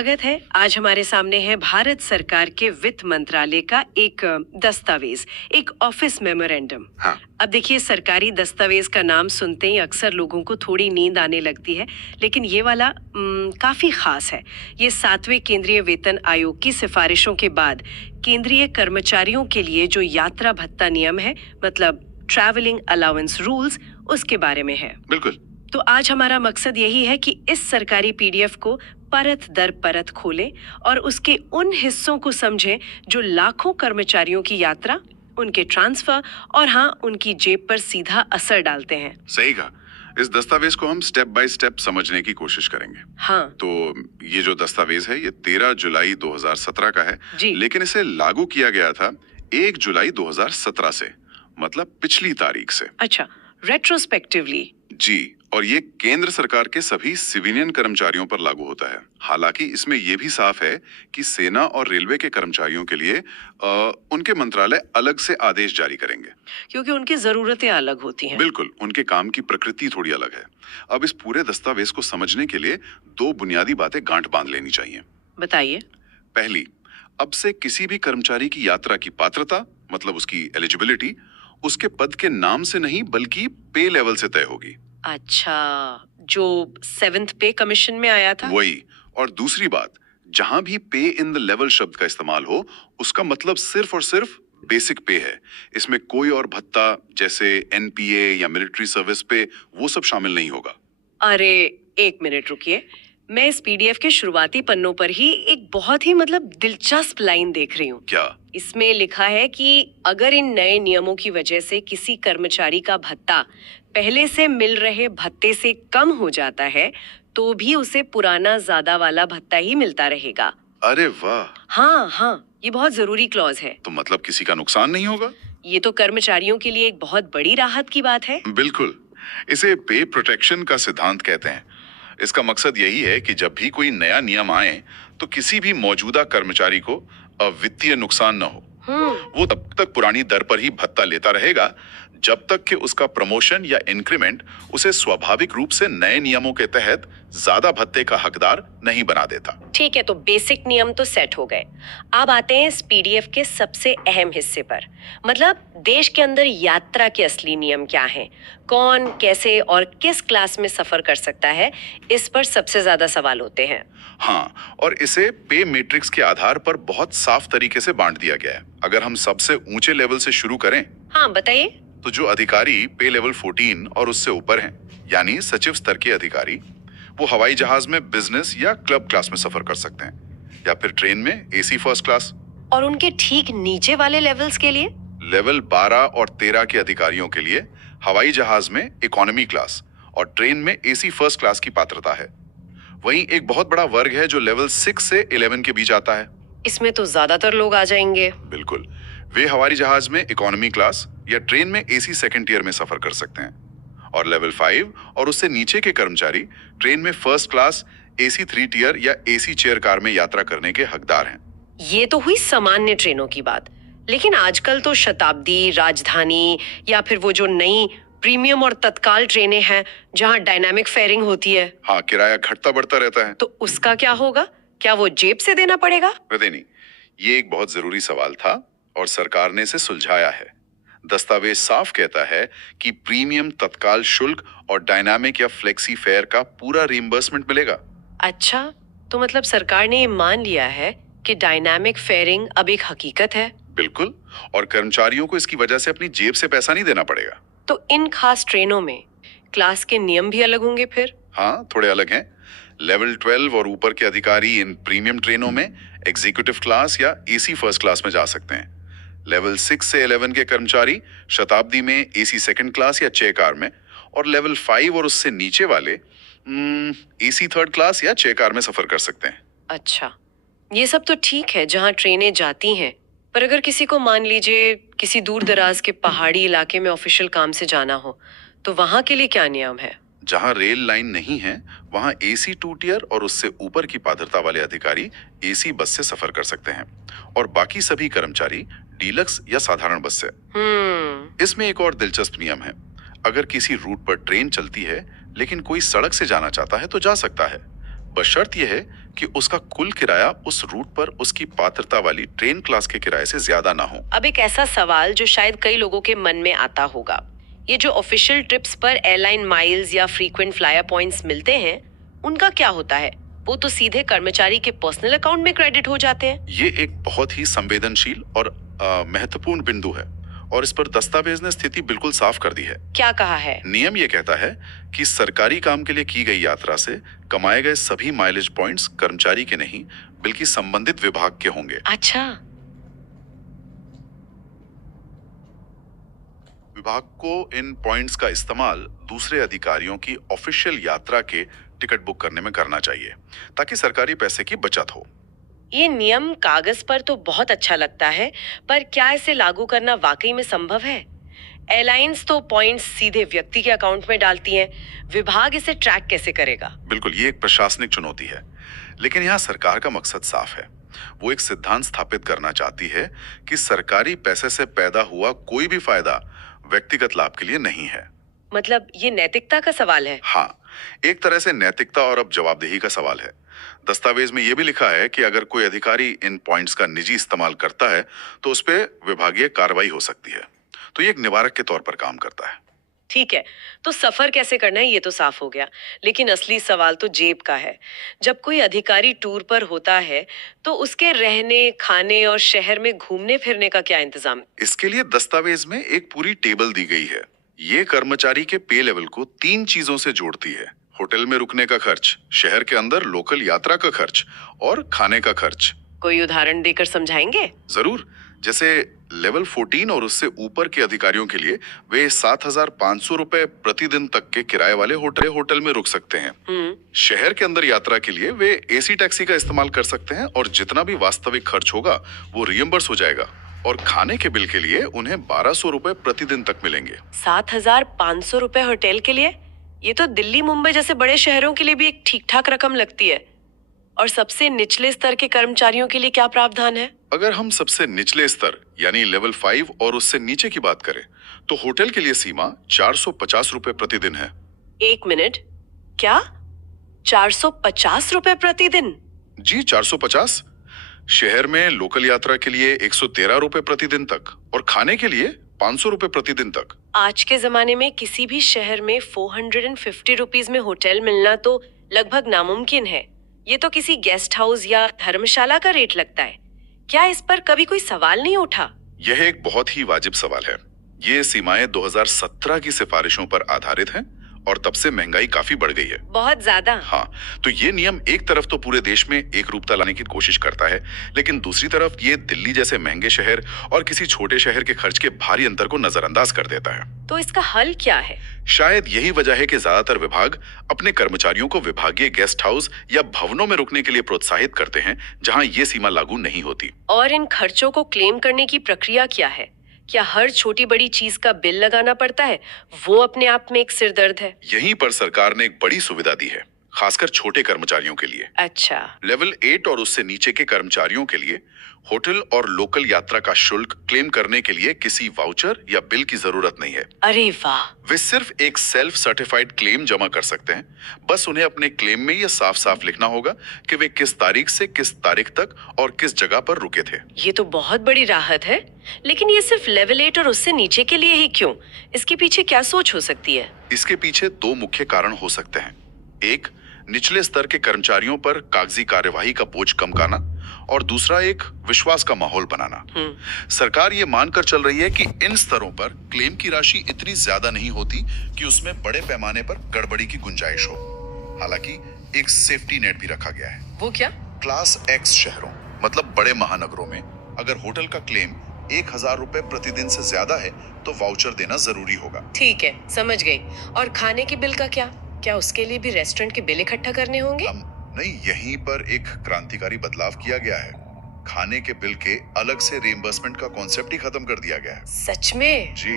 स्वागत है। आज हमारे सामने है भारत सरकार के वित्त मंत्रालय का एक दस्तावेज, एक ऑफिस मेमोरेंडम। हाँ। अब देखिए, सरकारी दस्तावेज का नाम सुनते ही अक्सर लोगों को थोड़ी नींद आने लगती है, लेकिन ये वाला काफी खास है। ये 7वें केंद्रीय वेतन आयोग की सिफारिशों के बाद केंद्रीय कर्मचारियों के लिए जो यात्रा भत्ता नियम है, मतलब ट्रैवलिंग अलाउंस रूल्स, उसके बारे में है। बिल्कुल। तो आज हमारा मकसद यही है कि इस सरकारी पीडीएफ को परत दर परत खोलें और उसके उन हिस्सों को समझें जो लाखों कर्मचारियों की यात्रा, उनके ट्रांसफर और हाँ, उनकी जेब पर सीधा असर डालते हैं। सही कहा। इस दस्तावेज को हम स्टेप बाय स्टेप समझने की कोशिश करेंगे। हाँ। तो ये जो दस्तावेज है ये 13 जुलाई 2017 का है जी। लेकिन इसे लागू किया गया था 1 जुलाई 2017 से, मतलब पिछली तारीख से। अच्छा, रेट्रोस्पेक्टिवली। जी, और ये केंद्र सरकार के सभी सिविलियन कर्मचारियों पर लागू होता है। हालांकि इसमें यह भी साफ है कि सेना और रेलवे के कर्मचारियों के लिए उनके मंत्रालय अलग से आदेश जारी करेंगे, क्योंकि उनकी जरूरतें अलग होती हैं। बिल्कुल, उनके काम की प्रकृति थोड़ी अलग है। अब इस पूरे दस्तावेज को समझने के लिए 2 बुनियादी बातें गांठ बांध लेनी चाहिए। बताइए। पहली, अब से किसी भी कर्मचारी की यात्रा की पात्रता, मतलब उसकी एलिजिबिलिटी, उसके पद के नाम से नहीं बल्कि पे लेवल से तय होगी। अच्छा, जो 7th पे कमीशन में आया था वही। और दूसरी बात, जहां भी पे इन द लेवल शब्द का इस्तेमाल हो, उसका मतलब सिर्फ और सिर्फ बेसिक पे है। इसमें कोई और भत्ता जैसे एनपीए या मिलिट्री सर्विस पे वो सब शामिल नहीं होगा। अरे, एक मिनट रुकिए। मैं इस पीडीएफ के शुरुआती पन्नों पर ही एक बहुत ही दिलचस्प लाइन देख रही हूँ। क्या? इसमें लिखा है कि अगर इन नए नियमों की वजह से किसी कर्मचारी का भत्ता पहले से मिल रहे भत्ते से कम हो जाता है, तो भी उसे पुराना ज्यादा वाला भत्ता ही मिलता रहेगा। अरे वाह! हाँ, ये बहुत जरूरी क्लॉज है। तो मतलब किसी का नुकसान नहीं होगा? ये तो कर्मचारियों के लिए एक बहुत बड़ी राहत की बात है। बिल्कुल, इसे पे प्रोटेक्शन का सिद्धांत कहते हैं। इसका मकसद यही है कि जब भी कोई नया नियम आए तो किसी भी मौजूदा कर्मचारी को वित्तीय नुकसान न हो। वो तब तक पुरानी दर पर ही भत्ता लेता रहेगा जब तक कि उसका प्रमोशन या इंक्रीमेंट उसे स्वाभाविक रूप से नए नियमों के तहत ज्यादा भत्ते का हकदार नहीं बना देता। ठीक है, तो बेसिक नियम तो सेट हो गए। अब आते हैं इस पीडीएफ के सबसे अहम हिस्से पर, मतलब देश के अंदर यात्रा के असली नियम क्या हैं, कौन, कैसे और किस क्लास में सफर कर सकता है, इस पर सबसे ज्यादा सवाल होते हैं। हाँ, और इसे पे मैट्रिक्स के आधार पर बहुत साफ तरीके से बांट दिया गया है। अगर हम सबसे ऊंचे लेवल से शुरू करें। हाँ, बताइए। तो जो अधिकारी पे लेवल 14 और उससे ऊपर हैं, यानी सचिव स्तर के अधिकारी, वो हवाई जहाज में बिजनेस या क्लब क्लास में सफर कर सकते हैं, या फिर ट्रेन में एसी फर्स्ट क्लास। और उनके ठीक नीचे वाले लेवल्स के लिए? लेवल 12 और 13 के अधिकारियों के लिए हवाई जहाज में इकोनॉमी क्लास और ट्रेन में एसी फर्स्ट क्लास की पात्रता है। वहीं एक बहुत बड़ा वर्ग है जो लेवल 6 से 11 के बीच आता है। इसमें तो ज्यादातर लोग आ जाएंगे। बिल्कुल, वे हवाई जहाज में इकोनॉमी क्लास या ट्रेन में एसी सेकंड टियर में सफर कर सकते हैं। और लेवल 5 और उससे नीचे के कर्मचारी ट्रेन में फर्स्ट क्लास, एसी 3 टियर या एसी चेयर कार में यात्रा करने के हकदार हैं। ये तो हुई सामान्य ट्रेनों की बात, लेकिन आजकल तो शताब्दी, राजधानी या फिर वो जो नई प्रीमियम और तत्काल ट्रेनें हैं जहां डायनामिक फेयरिंग होती है। हाँ, किराया घटता बढ़ता रहता है। तो उसका क्या होगा? क्या वो जेब से देना पड़ेगा? नहीं, ये एक बहुत जरूरी सवाल था और सरकार ने इसे सुलझाया है। दस्तावेज साफ कहता है कि प्रीमियम, तत्काल शुल्क और डायनामिक या फ्लेक्सी फेयर का पूरा रिइंबर्समेंट मिलेगा। अच्छा, तो मतलब सरकार ने ये मान लिया है कि डायनामिक फेयरिंग अब एक हकीकत है। बिल्कुल, और कर्मचारियों को इसकी वजह से अपनी जेब से पैसा नहीं देना पड़ेगा। तो इन खास ट्रेनों में क्लास के नियम भी अलग होंगे फिर? हाँ, थोड़े अलग हैं। लेवल 12 और ऊपर के अधिकारी इन प्रीमियम ट्रेनों में एग्जीक्यूटिव क्लास या एसी फर्स्ट क्लास में जा सकते हैं। लेवल 6 से 11 के कर्मचारी शताब्दी में एसी सेकंड क्लास या चेयर कार में, और लेवल 5 और उससे नीचे वाले एसी थर्ड क्लास या चेयर कार में सफर कर सकते हैं। अच्छा, ये सब तो ठीक है जहाँ ट्रेनें जाती हैं, पर अगर किसी को मान लीजिए किसी दूर दराज के पहाड़ी इलाके में ऑफिशियल काम से जाना हो, तो वहां के लिए क्या नियम है? जहां रेल लाइन नहीं है, वहां एसी 2 टियर और उससे ऊपर की पात्रता वाले अधिकारी एसी बस से सफर कर सकते हैं, और बाकी सभी कर्मचारी डीलक्स या साधारण बस से। इसमें एक और दिलचस्प नियम है। अगर किसी रूट पर ट्रेन चलती है लेकिन कोई सड़क से जाना चाहता है तो जा सकता है, बशर्त यह है कि उसका कुल किराया उस रूट पर उसकी पात्रता वाली ट्रेन क्लास के किराए से ज्यादा ना हो। अब एक ऐसा सवाल जो शायद कई लोगों के मन में आता होगा, ये जो ऑफिशियल ट्रिप्स पर एयरलाइन माइल्स या फ्रीक्वेंट फ्लायर पॉइंट्स मिलते हैं, उनका क्या होता है? वो तो सीधे कर्मचारी के पर्सनल अकाउंट में क्रेडिट हो जाते हैं। ये एक बहुत ही संवेदनशील और महत्वपूर्ण बिंदु है और इस पर दस्तावेज ने स्थिति बिल्कुल साफ कर दी है। क्या कहा है? नियम ये कहता है कि सरकारी काम के लिए की गई यात्रा से कमाए गए सभी माइलेज पॉइंट्स कर्मचारी के नहीं बल्कि संबंधित विभाग के होंगे। अच्छा, विभाग को इन पॉइंट्स का इस्तेमाल दूसरे अधिकारियों की ऑफिशियल यात्रा के टिकट बुक करने में करना चाहिए ताकि सरकारी पैसे की बचत हो। ये नियम कागज पर तो बहुत अच्छा लगता है, पर क्या इसे लागू करना वाकई में संभव है? एयरलाइंस तो पॉइंट्स सीधे व्यक्ति के अकाउंट में डालती हैं, विभाग इसे ट्रैक कैसे करेगा? बिल्कुल, ये एक प्रशासनिक चुनौती है, लेकिन यहाँ सरकार का मकसद साफ है। वो एक सिद्धांत स्थापित करना चाहती है कि सरकारी पैसे से पैदा हुआ कोई भी फायदा व्यक्तिगत लाभ के लिए नहीं है। मतलब ये नैतिकता का सवाल है? हाँ, एक तरह से नैतिकता और अब जवाबदेही का सवाल है। दस्तावेज में यह भी लिखा है कि अगर कोई अधिकारी इन पॉइंट्स का निजी इस्तेमाल करता है तो उस पर विभागीय कार्रवाई हो सकती है। तो ये एक निवारक के तौर पर काम करता है। ठीक है, तो सफर कैसे करना है ये तो साफ हो गया, लेकिन असली सवाल तो जेब का है। जब कोई अधिकारी टूर पर होता है तो उसके रहने, खाने और शहर में घूमने फिरने का क्या इंतजाम? इसके लिए दस्तावेज में एक पूरी टेबल दी गई है। ये कर्मचारी के पे लेवल को 3 चीजों से जोड़ती है: होटल में रुकने का खर्च, शहर के अंदर लोकल यात्रा का खर्च और खाने का खर्च। कोई उदाहरण देकर समझाएंगे? जरूर। जैसे लेवल 14 और उससे ऊपर के अधिकारियों के लिए वे 7,500 रुपए प्रतिदिन तक के किराए वाले होटल में रुक सकते हैं। शहर के अंदर यात्रा के लिए वे एसी टैक्सी का इस्तेमाल कर सकते हैं और जितना भी वास्तविक खर्च होगा वो रियम्बर्स हो जाएगा। और खाने के बिल के लिए उन्हें 1,200 रुपए प्रतिदिन तक मिलेंगे। 7,500 रुपए होटल के लिए? ये तो दिल्ली, मुंबई जैसे बड़े शहरों के लिए भी एक ठीक ठाक रकम लगती है। और सबसे निचले स्तर के कर्मचारियों के लिए क्या प्रावधान है? अगर हम सबसे निचले स्तर यानी लेवल 5 और उससे नीचे की बात करें तो होटल के लिए सीमा 450 रुपए प्रतिदिन है। 1 मिनट, क्या 450 रुपए प्रतिदिन? जी, 450। शहर में लोकल यात्रा के लिए 113 रुपए प्रतिदिन तक और खाने के लिए 500 रुपए प्रतिदिन तक। आज के जमाने में किसी भी शहर में 450 रुपीज में होटल मिलना तो लगभग नामुमकिन है। ये तो किसी गेस्ट हाउस या धर्मशाला का रेट लगता है। क्या इस पर कभी कोई सवाल नहीं उठा? यह एक बहुत ही वाजिब सवाल है। ये सीमाएं 2017 की सिफारिशों पर आधारित हैं और तब से महंगाई काफी बढ़ गई है। बहुत ज्यादा? हाँ, तो ये नियम एक तरफ तो पूरे देश में एक रूपता लाने की कोशिश करता है, लेकिन दूसरी तरफ ये दिल्ली जैसे महंगे शहर और किसी छोटे शहर के खर्च के भारी अंतर को नजरअंदाज कर देता है। तो इसका हल क्या है? शायद यही वजह है कि ज्यादातर विभाग अपने कर्मचारियों को विभागीय गेस्ट हाउस या भवनों में रुकने के लिए प्रोत्साहित करते हैं जहां ये सीमा लागू नहीं होती। और इन खर्चों को क्लेम करने की प्रक्रिया क्या है? क्या हर छोटी बड़ी चीज का बिल लगाना पड़ता है? वो अपने आप में एक सिरदर्द है। यहीं पर सरकार ने एक बड़ी सुविधा दी है, खासकर छोटे कर्मचारियों के लिए। अच्छा। लेवल 8 और उससे नीचे के कर्मचारियों के लिए होटल और लोकल यात्रा का शुल्क क्लेम करने के लिए किसी वाउचर या बिल की जरूरत नहीं है। अरे वाह! वे सिर्फ एक सेल्फ सर्टिफाइड क्लेम जमा कर सकते हैं। बस उन्हें अपने क्लेम में यह साफ साफ लिखना होगा कि वे किस तारीख से किस तारीख तक और किस जगह पर रुके थे। ये तो बहुत बड़ी राहत है, लेकिन ये सिर्फ लेवल 8 और उससे नीचे के लिए ही क्यों? इसके पीछे क्या सोच हो सकती है? इसके पीछे 2 मुख्य कारण हो सकते हैं। एक, निचले स्तर के कर्मचारियों पर कागजी कार्यवाही का बोझ कम करना और दूसरा एक विश्वास का माहौल बनाना। सरकार ये मानकर चल रही है कि इन स्तरों पर क्लेम की राशि इतनी ज्यादा नहीं होती कि उसमें बड़े पैमाने पर गड़बड़ी की गुंजाइश हो। हालांकि एक सेफ्टी नेट भी रखा गया है। वो क्या? क्लास एक्स शहरों मतलब बड़े महानगरों में अगर होटल का क्लेम 1,000 रुपए प्रतिदिन से ज्यादा है तो वाउचर देना जरूरी होगा। ठीक है, समझ गई। और खाने के बिल का क्या उसके लिए भी रेस्टोरेंट के बिल इकट्ठा करने होंगे? नहीं, यहीं पर एक क्रांतिकारी बदलाव किया गया है। खाने के बिल के अलग से रिइंबर्समेंट का कॉन्सेप्ट ही खत्म कर दिया गया है। सच में? जी,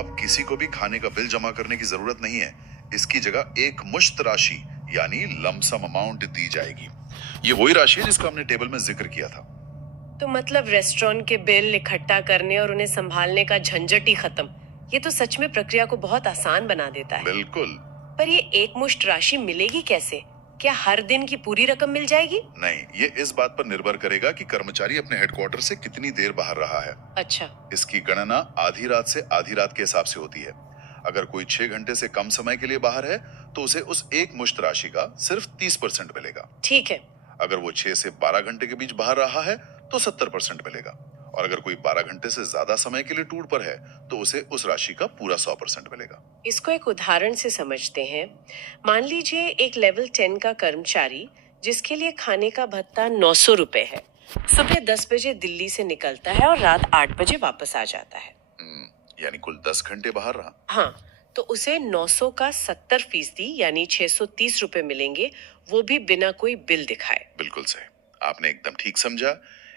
अब किसी को भी खाने का बिल जमा करने की जरूरत नहीं है। इसकी जगह एक मुश्त राशि यानी लमसम अमाउंट दी जाएगी। ये वही राशि है जिसका हमने टेबल में जिक्र किया था। तो मतलब रेस्टोरेंट के बिल इकट्ठा करने और उन्हें संभालने का झंझट ही खत्म। ये तो सच में प्रक्रिया को बहुत आसान बना देता है। बिल्कुल। पर ये एकमुश्त राशि मिलेगी कैसे? क्या हर दिन की पूरी रकम मिल जाएगी? नहीं, ये इस बात पर निर्भर करेगा कि कर्मचारी अपने हेडक्वार्टर से कितनी देर बाहर रहा है। अच्छा। इसकी गणना आधी रात से आधी रात के हिसाब से होती है। अगर कोई 6 घंटे से कम समय के लिए बाहर है तो उसे उस एक मुश्त राशि का सिर्फ 30% मिलेगा। ठीक है। अगर वो 6 से 12 घंटे के बीच बाहर रहा है तो 70% मिलेगा, और अगर कोई 12 घंटे से ज्यादा समय के लिए टूर पर है तो उसे उस राशि का पूरा 100% मिलेगा। इसको एक उदाहरण से समझते हैं। मान लीजिए एक लेवल 10 का कर्मचारी जिसके लिए खाने का भत्ता 900 रुपए है, सुबह 10 बजे दिल्ली से निकलता है और रात 8 बजे वापस आ जाता है। यानी कुल 10 घंटे बाहर रहा। हाँ, तो उसे 900 का 70% यानी 630 रुपए मिलेंगे, वो भी बिना कोई बिल दिखाए। बिल्कुल सही, आपने एकदम ठीक समझा।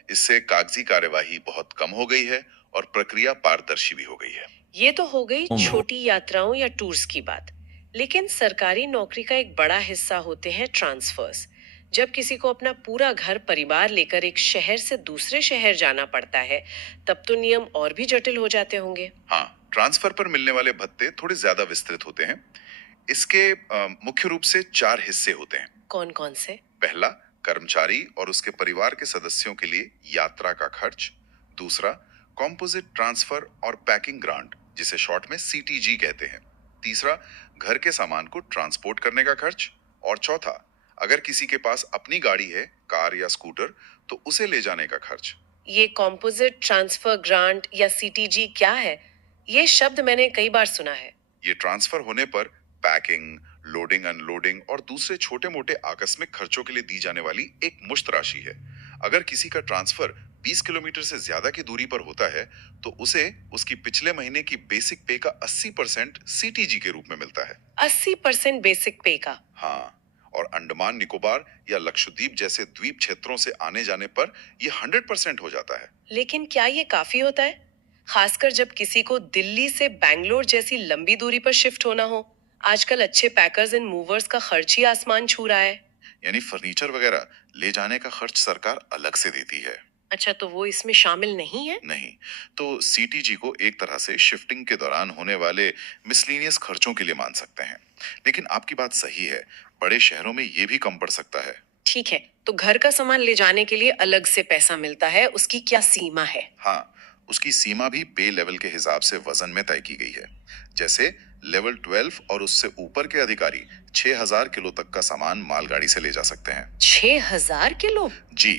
इससे कागजी कार्यवाही बहुत कम हो गई है और प्रक्रिया पारदर्शी भी हो गई है। ये तो हो गई छोटी यात्राओं या टूर्स की बात, लेकिन सरकारी नौकरी का एक बड़ा हिस्सा होते हैं ट्रांसफर्स। जब किसी को अपना पूरा घर परिवार लेकर एक शहर से दूसरे शहर जाना पड़ता है, तब तो नियम और भी जटिल हो जाते होंगे। हाँ, ट्रांसफर पर मिलने वाले भत्ते थोड़े ज्यादा विस्तृत होते हैं। इसके मुख्य रूप से 4 हिस्से होते हैं। कौन कौन से? पहला, कर्मचारी और उसके परिवार के सदस्यों के लिए यात्रा का खर्च। दूसरा, कॉम्पोजिट ट्रांसफर और पैकिंग ग्रांट, जिसे शॉर्ट में सीटीजी कहते हैं। तीसरा, घर के सामान को ट्रांसपोर्ट करने का खर्च। और चौथा, अगर किसी के पास अपनी गाड़ी है, कार या स्कूटर, तो उसे ले जाने का खर्च। ये कॉम्पोजिट ट्रांसफर ग्रांट या सीटीजी क्या है? ये शब्द मैंने कई बार सुना है। ये ट्रांसफर होने पर पैकिंग, लोडिंग अनलोडिंग और दूसरे छोटे मोटे आकस्मिक खर्चों के लिए दी जाने वाली एक मुश्त राशि है। अगर किसी का ट्रांसफर 20 किलोमीटर से ज्यादा की दूरी पर होता है तो उसे उसकी पिछले महीने की बेसिक पे का 80% सीटीजी के रूप में मिलता है। 80% बेसिक पे का? हाँ, और अंडमान निकोबार या लक्षद्वीप जैसे द्वीप क्षेत्रों से आने जाने पर ये 100% हो जाता है। लेकिन क्या ये काफी होता है, खासकर जब किसी को दिल्ली से बैंगलोर जैसी लंबी दूरी पर शिफ्ट होना हो? आजकल अच्छे पैकर्स एंड मूवर्स का खर्च ही आसमान छू रहा है। यानी फर्नीचर वगैरह ले जाने का खर्च सरकार अलग से देती है। अच्छा, तो वो इसमें शामिल नहीं है? नहीं, तो सीटीजी को एक तरह से शिफ्टिंग के दौरान होने वाले मिसलेनियस खर्चों के लिए मान सकते हैं। लेकिन आपकी बात सही है, बड़े शहरों में ये भी कम पड़ सकता है। ठीक है, तो घर का सामान ले जाने के लिए अलग से पैसा मिलता है, उसकी क्या सीमा है? हाँ, उसकी सीमा भी पे लेवल के हिसाब से वजन में तय की गई है। जैसे लेवल 12 और उससे ऊपर के अधिकारी 6000 किलो तक का सामान मालगाड़ी से ले जा सकते हैं। 6000 किलो? जी,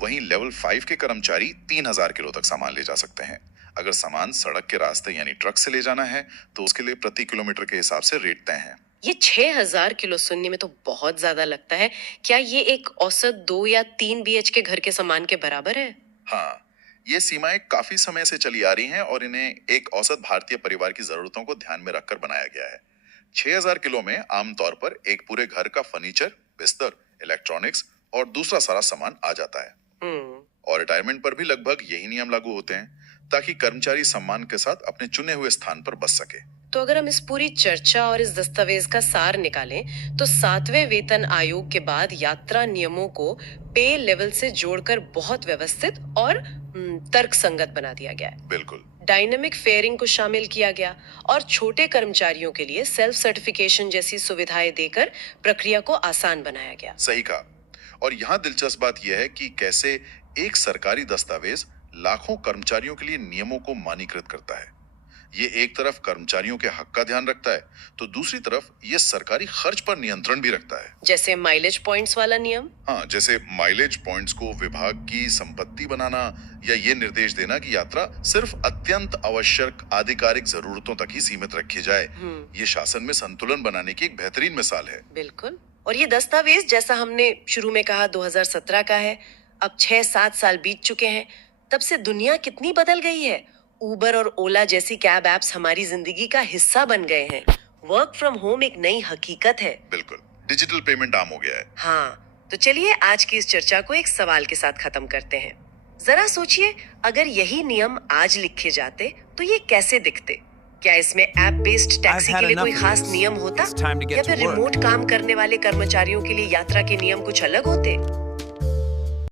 वहीं लेवल 5 के कर्मचारी 3000 किलो तक सामान ले जा सकते हैं। अगर सामान सड़क के रास्ते यानी ट्रक से ले जाना है तो उसके लिए प्रति किलोमीटर के हिसाब से रेट तय है। ये 6000 किलो सुनने में तो बहुत ज्यादा लगता है। क्या ये एक औसत 2 या 3 बीएचके घर के सामान के बराबर है? हाँ, ये सीमाएं काफी समय से चली आ रही हैं और इन्हें एक औसत भारतीय परिवार की जरूरतों को ध्यान में रखकर बनाया गया है। 6000 किलो में आमतौर पर एक पूरे घर का फर्नीचर, बिस्तर, इलेक्ट्रॉनिक्स और दूसरा सारा सामान आ जाता है। और रिटायरमेंट पर भी लगभग यही नियम लागू होते हैं, ताकि कर्मचारी सम्मान के साथ अपने चुने हुए स्थान पर बस सके। तो अगर हम इस पूरी चर्चा और इस दस्तावेज का सार निकालें, तो 7वें वेतन आयोग के बाद यात्रा नियमों को पे लेवल से जोड़कर बहुत व्यवस्थित और तर्कसंगत बना दिया गया है। बिल्कुल। डायनेमिक फेयरिंग को शामिल किया गया और छोटे कर्मचारियों के लिए सेल्फ सर्टिफिकेशन जैसी सुविधाएं देकर प्रक्रिया को आसान बनाया गया। सही कहा। और यहाँ दिलचस्प बात यह है कि कैसे एक सरकारी दस्तावेज लाखों कर्मचारियों के लिए नियमों को मानीकृत करता है। ये एक तरफ कर्मचारियों के हक का ध्यान रखता है, तो दूसरी तरफ ये सरकारी खर्च पर नियंत्रण भी रखता है। जैसे माइलेज पॉइंट्स वाला नियम? हाँ, जैसे माइलेज पॉइंट्स को विभाग की संपत्ति बनाना या ये निर्देश देना कि यात्रा सिर्फ अत्यंत आवश्यक आधिकारिक जरूरतों तक ही सीमित रखी जाए। ये शासन में संतुलन बनाने की एक बेहतरीन मिसाल है। बिल्कुल। और ये दस्तावेज, जैसा हमने शुरू में कहा, 2017 का है। अब 6-7 साल बीत चुके हैं। तब से दुनिया कितनी बदल गई है। उबर और ओला जैसी कैब एप्स हमारी जिंदगी का हिस्सा बन गए हैं। वर्क फ्रॉम होम एक नई हकीकत है। बिल्कुल, डिजिटल पेमेंट आम हो गया है। हाँ, तो चलिए आज की इस चर्चा को एक सवाल के साथ खत्म करते हैं। जरा सोचिए, अगर यही नियम आज लिखे जाते तो ये कैसे दिखते? क्या इसमें ऐप बेस्ड टैक्सी के लिए कोई खास नियम होता, या फिर रिमोट काम करने वाले कर्मचारियों के लिए यात्रा के नियम कुछ अलग होते?